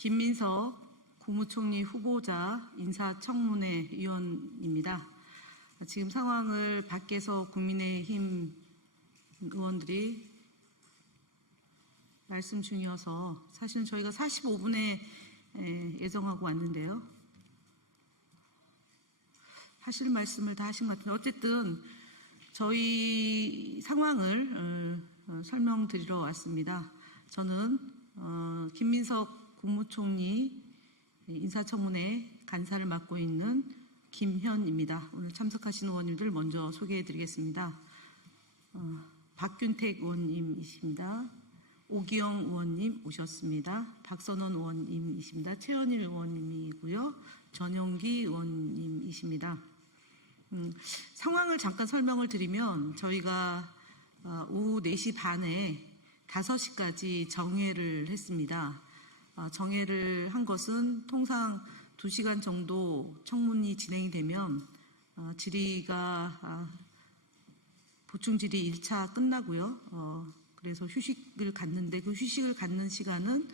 김민석 국무총리 후보자 인사청문회 위원입니다. 지금 상황을 밖에서 국민의힘 의원들이 말씀 중이어서 사실은 저희가 45분에 예정하고 왔는데요. 하실 말씀을 다 하신 것 같은데 어쨌든 저희 상황을 설명드리러 왔습니다. 저는 김민석 국무총리 인사청문회 간사를 맡고 있는 김현입니다. 오늘 참석하신 의원님들 먼저 소개해드리겠습니다. 박균택 의원님이십니다. 오기영 의원님 오셨습니다. 박선원 의원님이십니다. 최현일 의원님이고요. 전용기 의원님이십니다. 상황을 잠깐 설명을 드리면 저희가 오후 4시 반에 5시까지 정회를 했습니다. 정회를 한 것은 통상 2시간 정도 청문이 진행이 되면 질의가 보충 질의 1차 끝나고요. 그래서 휴식을 갖는데 그 휴식을 갖는 시간은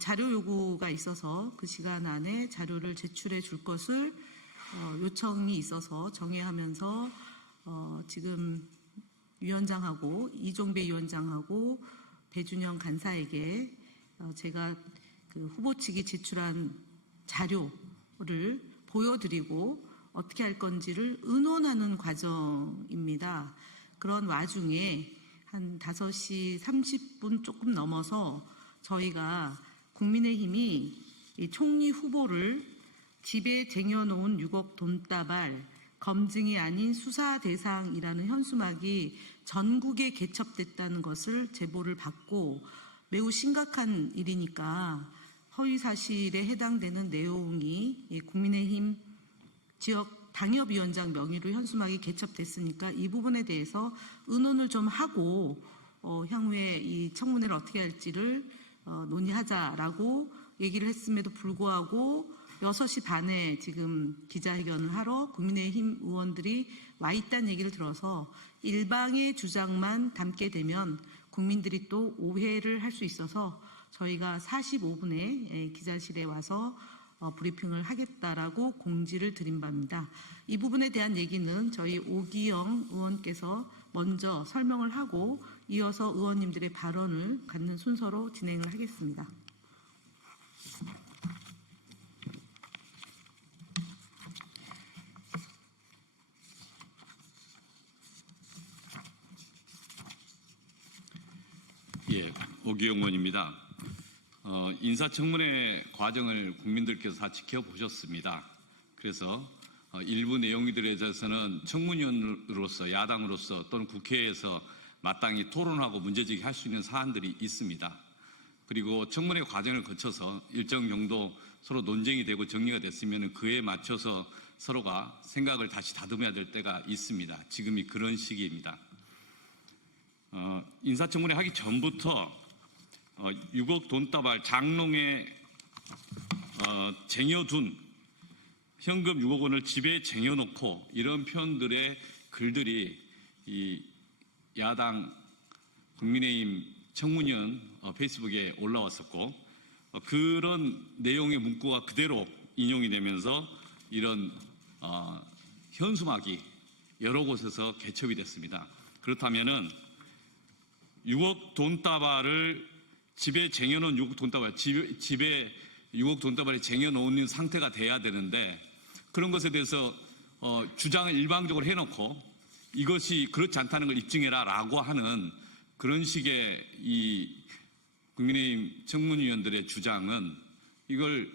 자료 요구가 있어서 그 시간 안에 자료를 제출해 줄 것을 요청이 있어서 정회하면서 지금 위원장하고 이종배 위원장하고 배준영 간사에게 제가 그 후보 측이 제출한 자료를 보여드리고 어떻게 할 건지를 의논하는 과정입니다. 그런 와중에 한 5시 30분 조금 넘어서 저희가 국민의힘이 이 총리 후보를 집에 쟁여놓은 6억 돈다발 검증이 아닌 수사 대상이라는 현수막이 전국에 개첩됐다는 것을 제보를 받고 매우 심각한 일이니까 허위 사실에 해당되는 내용이 국민의힘 지역 당협위원장 명의로 현수막이 개첩됐으니까 이 부분에 대해서 의논을 좀 하고 향후에 이 청문회를 어떻게 할지를 논의하자라고 얘기를 했음에도 불구하고 6시 반에 지금 기자회견을 하러 국민의힘 의원들이 와 있다는 얘기를 들어서 일방의 주장만 담게 되면 국민들이 또 오해를 할 수 있어서 저희가 45분에 기자실에 와서 브리핑을 하겠다라고 공지를 드린 바입니다. 이 부분에 대한 얘기는 저희 오기영 의원께서 먼저 설명을 하고 이어서 의원님들의 발언을 갖는 순서로 진행을 하겠습니다. 예, 오기영 의원입니다. 인사청문회 과정을 국민들께서 다 지켜보셨습니다. 그래서 일부 내용들에 대해서는 청문위원으로서 야당으로서 또는 국회에서 마땅히 토론하고 문제제기할 수 있는 사안들이 있습니다. 그리고 청문회 과정을 거쳐서 일정 정도 서로 논쟁이 되고 정리가 됐으면 그에 맞춰서 서로가 생각을 다시 다듬어야 될 때가 있습니다. 지금이 그런 시기입니다. 인사청문회 하기 전부터 6억 돈다발 장롱에 쟁여둔 현금 6억 원을 집에 쟁여놓고 이런 표현들의 글들이 이 야당 국민의힘 청문위원 페이스북에 올라왔었고 그런 내용의 문구가 그대로 인용이 되면서 이런 현수막이 여러 곳에서 개첩이 됐습니다. 그렇다면은 6억 돈다발을 집에 쟁여놓은 6억 돈다발, 집에 6억 돈다발에 쟁여놓은 상태가 돼야 되는데 그런 것에 대해서 주장을 일방적으로 해놓고 이것이 그렇지 않다는 걸 입증해라라고 하는 그런 식의 이 국민의힘 청문위원들의 주장은 이걸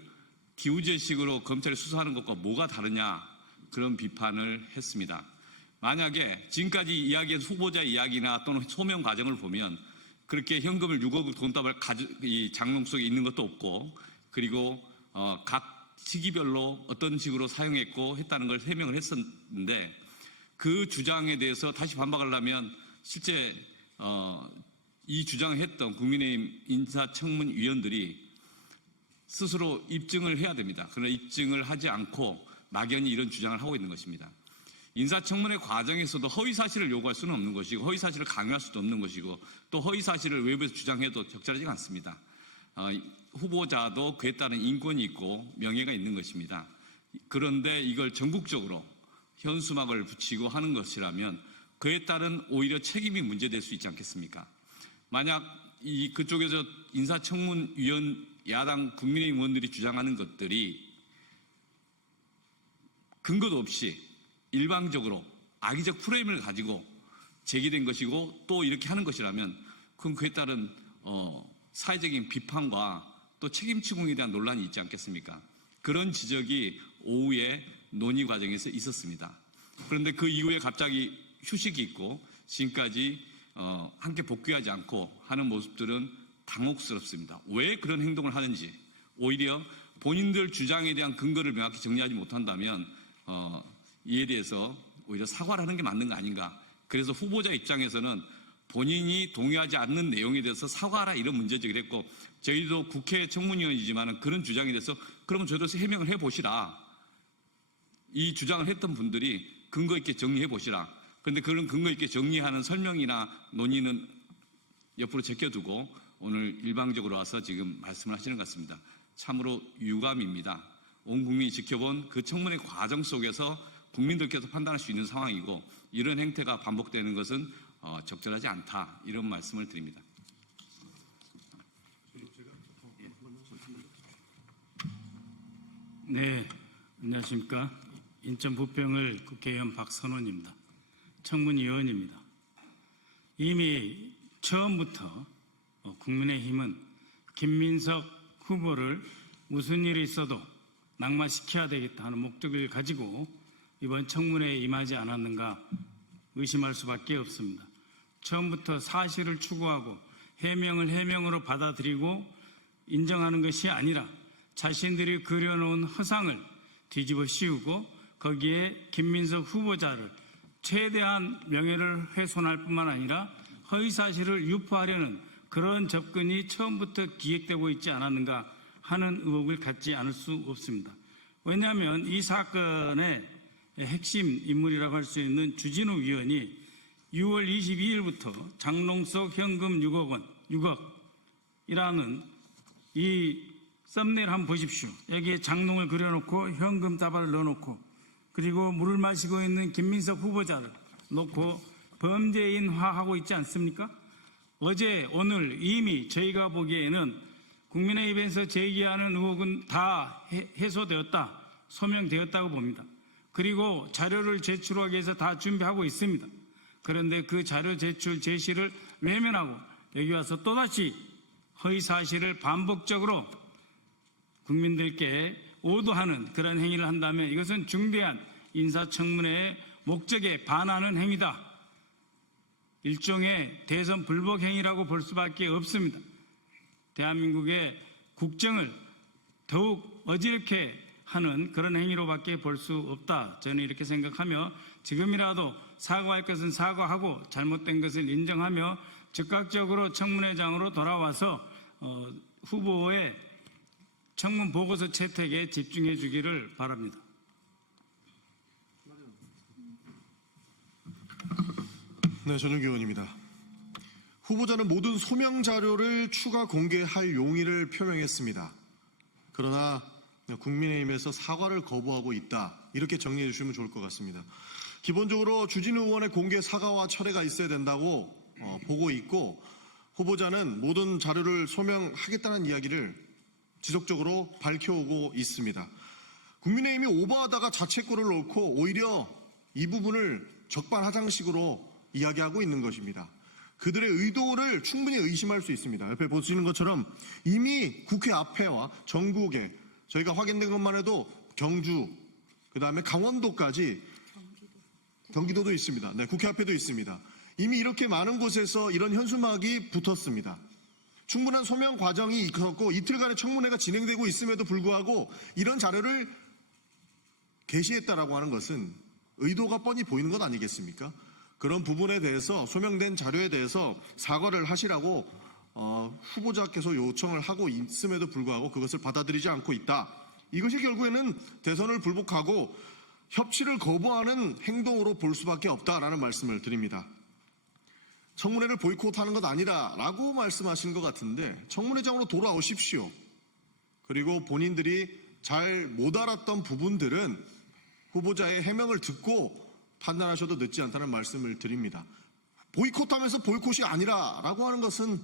기우제식으로 검찰이 수사하는 것과 뭐가 다르냐 그런 비판을 했습니다. 만약에 지금까지 이야기한 후보자 이야기나 또는 소명 과정을 보면 그렇게 현금을 6억 돈다발 이 장롱 속에 있는 것도 없고 그리고 각 시기별로 어떤 식으로 사용했고 했다는 걸 해명을 했었는데 그 주장에 대해서 다시 반박하려면 실제 이 주장을 했던 국민의힘 인사청문위원들이 스스로 입증을 해야 됩니다. 그러나 입증을 하지 않고 막연히 이런 주장을 하고 있는 것입니다. 인사청문회 과정에서도 허위사실을 요구할 수는 없는 것이고 허위사실을 강요할 수도 없는 것이고 또 허위사실을 외부에서 주장해도 적절하지 않습니다. 후보자도 그에 따른 인권이 있고 명예가 있는 것입니다. 그런데 이걸 전국적으로 현수막을 붙이고 하는 것이라면 그에 따른 오히려 책임이 문제될 수 있지 않겠습니까? 만약 그쪽에서 인사청문위원 야당 국민의힘 의원들이 주장하는 것들이 근거도 없이 일방적으로 악의적 프레임을 가지고 제기된 것이고 또 이렇게 하는 것이라면 그건 그에 따른 사회적인 비판과 또 책임 추궁에 대한 논란이 있지 않겠습니까? 그런 지적이 오후에 논의 과정에서 있었습니다. 그런데 그 이후에 갑자기 휴식이 있고 지금까지 함께 복귀하지 않고 하는 모습들은 당혹스럽습니다. 왜 그런 행동을 하는지 오히려 본인들 주장에 대한 근거를 명확히 정리하지 못한다면 이에 대해서 오히려 사과를 하는 게 맞는 거 아닌가. 그래서 후보자 입장에서는 본인이 동의하지 않는 내용에 대해서 사과하라 이런 문제제기를 했고 저희도 국회 청문위원이지만 그런 주장에 대해서 그러면 저희도 해명을 해보시라. 이 주장을 했던 분들이 근거 있게 정리해 보시라. 그런데 그런 근거 있게 정리하는 설명이나 논의는 옆으로 제껴두고 오늘 일방적으로 와서 지금 말씀을 하시는 것 같습니다. 참으로 유감입니다. 온 국민이 지켜본 그 청문회 과정 속에서 국민들께서 판단할 수 있는 상황이고 이런 행태가 반복되는 것은 적절하지 않다. 이런 말씀을 드립니다. 네, 안녕하십니까. 인천 부평을 국회의원 박선원입니다. 청문위원입니다. 이미 처음부터 국민의힘은 김민석 후보를 무슨 일이 있어도 낙마시켜야 되겠다 하는 목적을 가지고 이번 청문회에 임하지 않았는가 의심할 수밖에 없습니다. 처음부터 사실을 추구하고 해명을 해명으로 받아들이고 인정하는 것이 아니라 자신들이 그려놓은 허상을 뒤집어 씌우고 거기에 김민석 후보자를 최대한 명예를 훼손할 뿐만 아니라 허위사실을 유포하려는 그런 접근이 처음부터 기획되고 있지 않았는가 하는 의혹을 갖지 않을 수 없습니다. 왜냐하면 이 사건의 핵심 인물이라고 할 수 있는 주진우 위원이 6월 22일부터 장롱석 현금 6억이라는 이 썸네일 한번 보십시오. 여기에 장롱을 그려놓고 현금 다발을 넣어놓고 그리고 물을 마시고 있는 김민석 후보자를 놓고 범죄인화하고 있지 않습니까? 어제 오늘 이미 저희가 보기에는 국민의힘에서 제기하는 의혹은 다 해소되었다, 소명되었다고 봅니다. 그리고 자료를 제출하기 위해서 다 준비하고 있습니다. 그런데 그 자료 제출 제시를 외면하고 여기 와서 또다시 허위사실을 반복적으로 국민들께 오도하는 그런 행위를 한다면 이것은 중대한 인사청문회의 목적에 반하는 행위다. 일종의 대선 불복 행위라고 볼 수밖에 없습니다. 대한민국의 국정을 더욱 어지럽게 하는 그런 행위로밖에 볼 수 없다. 저는 이렇게 생각하며 지금이라도 사과할 것은 사과하고 잘못된 것을 인정하며 즉각적으로 청문회장으로 돌아와서 후보의 청문 보고서 채택에 집중해 주기를 바랍니다. 네, 전용기 의원입니다. 후보자는 모든 소명 자료를 추가 공개할 용의를 표명했습니다. 그러나 국민의힘에서 사과를 거부하고 있다. 이렇게 정리해 주시면 좋을 것 같습니다. 기본적으로 주진우 의원의 공개 사과와 철회가 있어야 된다고 보고 있고 후보자는 모든 자료를 소명하겠다는 이야기를 지속적으로 밝혀오고 있습니다. 국민의힘이 오버하다가 자책골을 넣고 오히려 이 부분을 적반하장식으로 이야기하고 있는 것입니다. 그들의 의도를 충분히 의심할 수 있습니다. 옆에 보시는 것처럼 이미 국회 앞에와 전국에 저희가 확인된 것만 해도 경주, 그 다음에 강원도까지 경기도도 있습니다. 네, 국회 앞에도 있습니다. 이미 이렇게 많은 곳에서 이런 현수막이 붙었습니다. 충분한 소명 과정이 있었고 이틀간의 청문회가 진행되고 있음에도 불구하고 이런 자료를 게시했다라고 하는 것은 의도가 뻔히 보이는 것 아니겠습니까? 그런 부분에 대해서 소명된 자료에 대해서 사과를 하시라고 후보자께서 요청을 하고 있음에도 불구하고 그것을 받아들이지 않고 있다. 이것이 결국에는 대선을 불복하고 협치를 거부하는 행동으로 볼 수밖에 없다라는 말씀을 드립니다. 청문회를 보이콧하는 것 아니라라고 말씀하신 것 같은데 청문회장으로 돌아오십시오. 그리고 본인들이 잘 못 알았던 부분들은 후보자의 해명을 듣고 판단하셔도 늦지 않다는 말씀을 드립니다. 보이콧하면서 보이콧이 아니라라고 하는 것은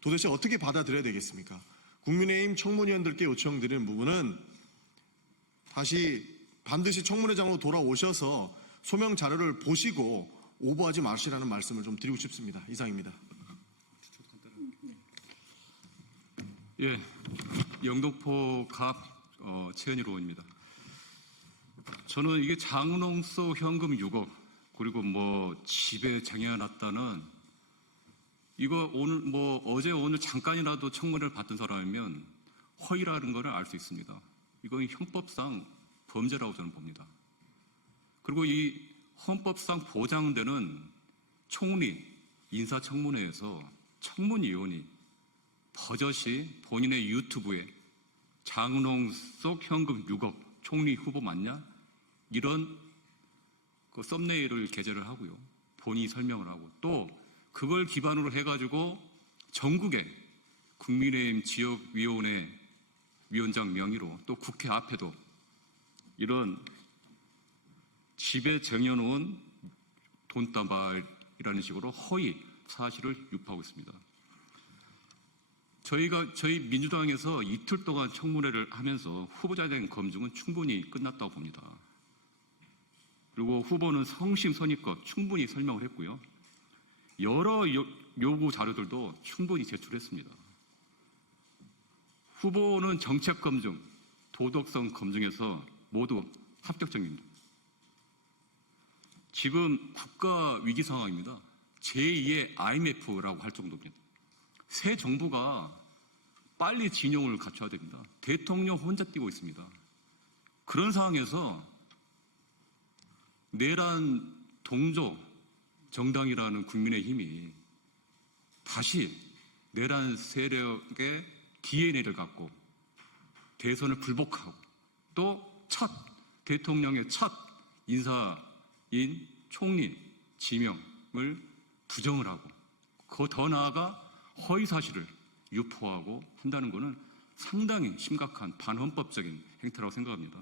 도대체 어떻게 받아들여야 되겠습니까? 국민의힘 청문위원들께 요청드리는 부분은 반드시 청문회장으로 돌아오셔서 소명 자료를 보시고 오버하지 마시라는 말씀을 좀 드리고 싶습니다. 이상입니다. 예, 영등포 갑 최현일 의원입니다. 저는 이게 장롱소 현금 6억 그리고 집에 쟁여놨다는 이거 어제 오늘 잠깐이라도 청문회를 받던 사람이면 허위라는 것을 알 수 있습니다. 이건 형법상 범죄라고 저는 봅니다. 그리고 이 헌법상 보장되는 총리 인사청문회에서 청문위원이 버젓이 본인의 유튜브에 장롱 속 현금 6억 총리 후보 맞냐? 이런 그 썸네일을 게재를 하고요. 본인이 설명을 하고 또 그걸 기반으로 해가지고 전국의 국민의힘 지역위원회 위원장 명의로 또 국회 앞에도 이런 집에 쟁여놓은 돈다발이라는 식으로 허위 사실을 유포하고 있습니다. 저희 민주당에서 이틀 동안 청문회를 하면서 후보자에 대한 검증은 충분히 끝났다고 봅니다. 그리고 후보는 성심성의껏 충분히 설명을 했고요. 여러 요구 자료들도 충분히 제출했습니다. 후보는 정책 검증, 도덕성 검증에서 모두 합격점입니다. 지금 국가 위기 상황입니다. 제2의 IMF라고 할 정도입니다. 새 정부가 빨리 진영을 갖춰야 됩니다. 대통령 혼자 뛰고 있습니다. 그런 상황에서 내란 동조 정당이라는 국민의힘이 다시 내란 세력의 DNA를 갖고 대선을 불복하고 또 대통령의 첫 인사인 총리 지명을 부정을 하고 더 나아가 허위 사실을 유포하고 한다는 것은 상당히 심각한 반헌법적인 행태라고 생각합니다.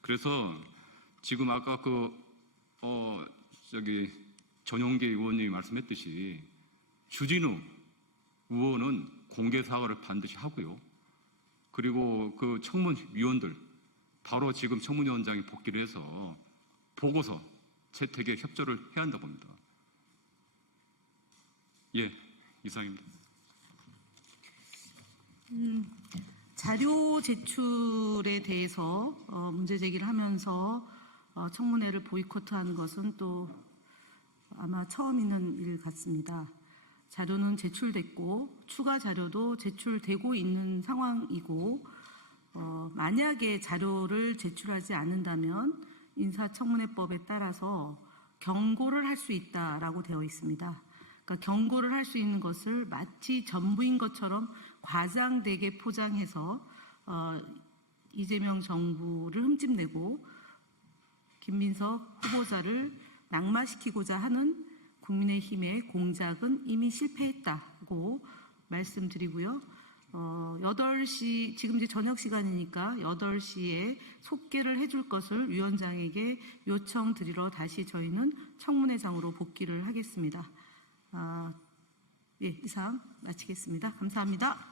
그래서 지금 아까 전용기 의원님이 말씀했듯이 주진우 의원은 공개 사과를 반드시 하고요. 그리고 그 청문위원들 바로 지금 청문위원장이 복귀를 해서 보고서 채택에 협조를 해야 한다 봅니다. 예, 이상입니다. 자료 제출에 대해서 문제 제기를 하면서 청문회를 보이콧한 것은 또 아마 처음 있는 일 같습니다. 자료는 제출됐고 추가 자료도 제출되고 있는 상황이고 만약에 자료를 제출하지 않는다면 인사청문회법에 따라서 경고를 할 수 있다라고 되어 있습니다. 그러니까 경고를 할 수 있는 것을 마치 전부인 것처럼 과장되게 포장해서 이재명 정부를 흠집내고 김민석 후보자를 낙마시키고자 하는 국민의힘의 공작은 이미 실패했다고 말씀드리고요. 8시, 지금 이제 저녁 시간이니까 8시에 속개를 해줄 것을 위원장에게 요청드리러 다시 저희는 청문회장으로 복귀를 하겠습니다. 예, 이상 마치겠습니다. 감사합니다.